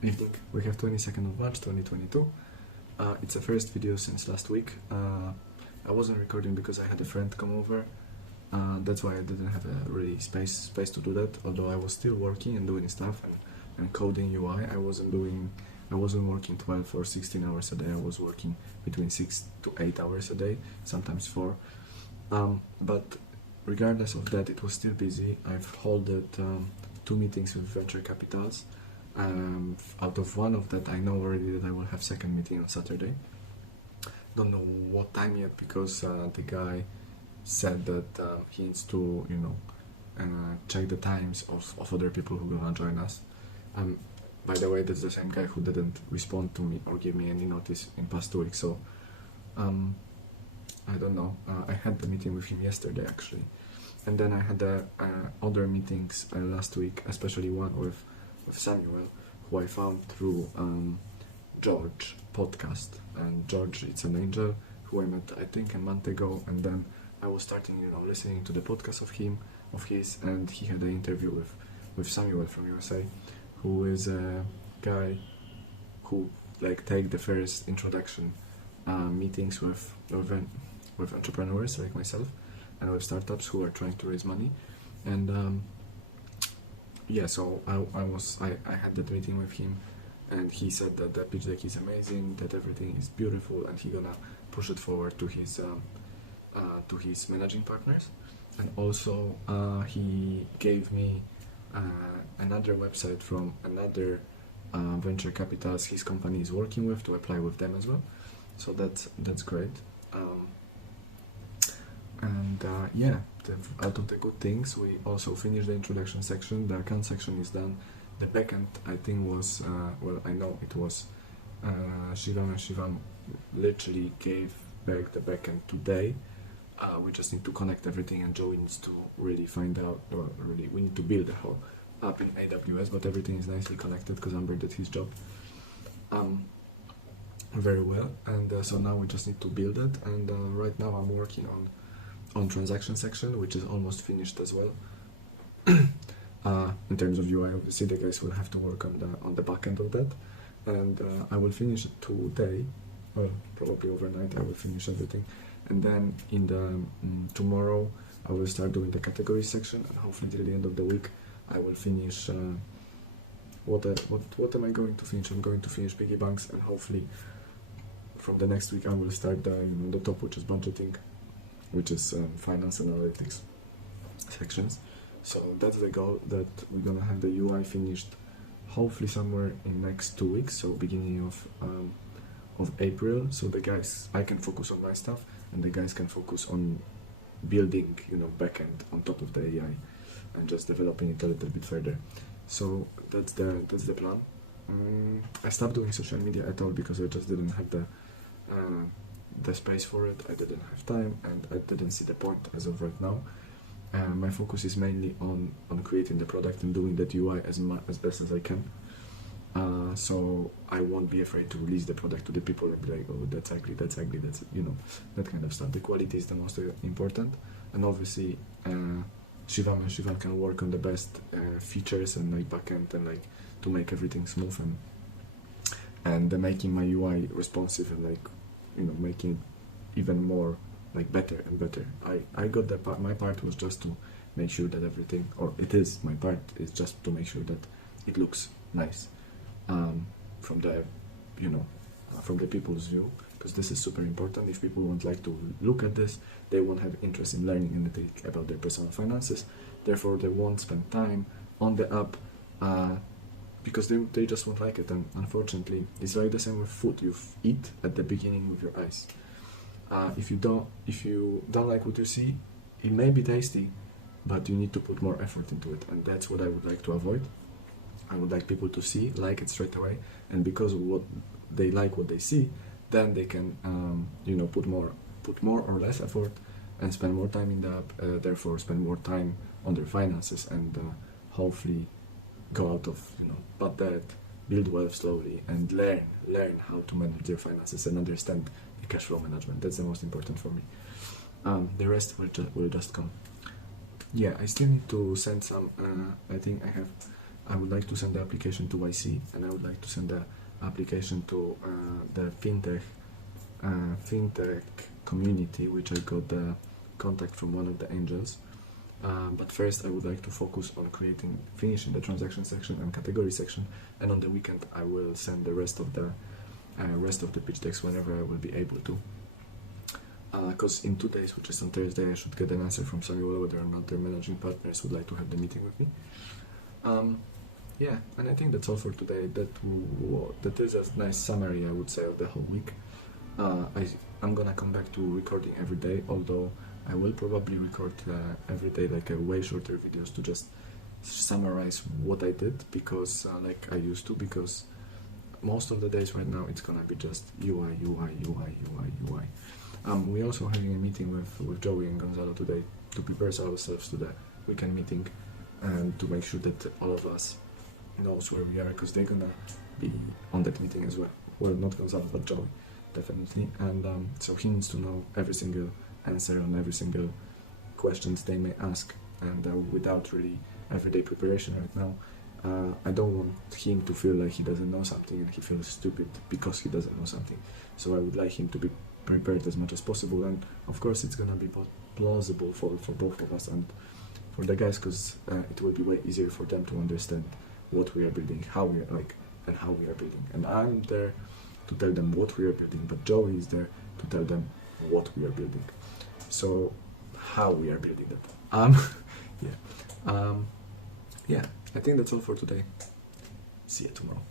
Evening. We have 22nd of March 2022. It's the first video since last week. I wasn't recording because I had a friend come over. That's why I didn't have a really space to do that. Although I was still working and doing stuff and coding UI. I wasn't working 12 or 16 hours a day. I was working between 6 to 8 hours a day, sometimes 4. But regardless of that, it was still busy. I've held 2 meetings with venture capitals. Out of one of that, I know already that I will have second meeting on Saturday. Don't know what time yet because the guy said that he needs to, check the times of other people who are gonna join us. By the way, that's the same guy who didn't respond to me or give me any notice in past 2 weeks. So I don't know. I had the meeting with him yesterday actually, and then I had other meetings last week, especially one with Samuel, who I found through George podcast. And George, it's an angel who I met I think a month ago, and then I was starting listening to the podcast of his, and he had an interview with Samuel from USA, who is a guy who take the first introduction meetings with entrepreneurs like myself and with startups who are trying to raise money. And so I had that meeting with him, and he said that the pitch deck is amazing, that everything is beautiful, and he gonna push it forward to his managing partners. And also he gave me another website from another venture capitals his company is working with to apply with them as well. So that's great. Out of the good things, we also finished the introduction section. The account section is done. The backend, I think, was I know it was Shivam literally gave back the backend today. We just need to connect everything, and Joey needs to really find out, we need to build the whole app in AWS, but everything is nicely connected because Amber did his job very well. And so now we just need to build it, and right now I'm working on transaction section, which is almost finished as well. In terms of UI, obviously the guys will have to work on the back end of that, and I will finish it today, well, probably overnight I will finish everything, and then in the tomorrow I will start doing the category section, and hopefully till the end of the week I will finish what am I going to finish? I'm going to finish piggy banks, and hopefully from the next week I will start the top, which is budgeting, which is finance and analytics sections. So that's the goal, that we're gonna have the UI finished hopefully somewhere in next 2 weeks, so beginning of April, so the guys, I can focus on my stuff and the guys can focus on building backend on top of the AI and just developing it a little bit further. So that's the plan. I stopped doing social media at all because I just didn't have the space for it. I didn't have time, and I didn't see the point as of right now. My focus is mainly on creating the product and doing that UI as best as I can. So I won't be afraid to release the product to the people and be like, oh, that's ugly, that's that kind of stuff. The quality is the most important, and obviously Shivam can work on the best features and backend and to make everything smooth and making my UI responsive and making it even more better and better. I got the part. My part was just to make sure that everything, or it is my part, is just to make sure that it looks nice from the from the people's view, because this is super important. If people won't to look at this, they won't have interest in learning anything about their personal finances. Therefore, they won't spend time on the app because they just won't like it. And unfortunately, it's the same with food. You eat at the beginning with your eyes. If you don't like what you see, it may be tasty, but you need to put more effort into it, and that's what I would like to avoid. I would like people to like it straight away, and because of what they like, what they see, then they can put more or less effort and spend more time in the app, therefore spend more time on their finances, and hopefully go out of bad debt, build wealth slowly, and learn how to manage their finances and understand the cash flow management. That's the most important for me. The rest will just come. Yeah, I still need to send some. I think I have I would like to send the application to YC, and I would like to send the application to the fintech community, which I got the contact from one of the angels. But first I would like to focus on finishing the transaction section and category section, and on the weekend I will send the rest of the pitch decks whenever I will be able to. Because in 2 days, which is on Thursday, I should get an answer from Samuel whether or not their managing partners would like to have the meeting with me. Yeah, and I think that's all for today. That is a nice summary, I would say, of the whole week. I'm gonna come back to recording every day, although I will probably record every day like a way shorter videos to just summarize what I did, because like I used to, because most of the days right now it's gonna be just UI. We're also having a meeting with Joey and Gonzalo today to prepare ourselves to the weekend meeting and to make sure that all of us knows where we are, because they're gonna be on that meeting as well. Well, not Gonzalo, but Joey, definitely. And so he needs to know every single answer on every single questions they may ask. And without really everyday preparation right now, I don't want him to feel like he doesn't know something and he feels stupid because he doesn't know something. So I would like him to be prepared as much as possible, and of course it's gonna be plausible for both of us and for the guys, because it will be way easier for them to understand what we are building, how we are how we are building. And I'm there to tell them what we are building, but Joey is there to tell them what we are building. So how we are building that. Yeah. I think that's all for today. See you tomorrow.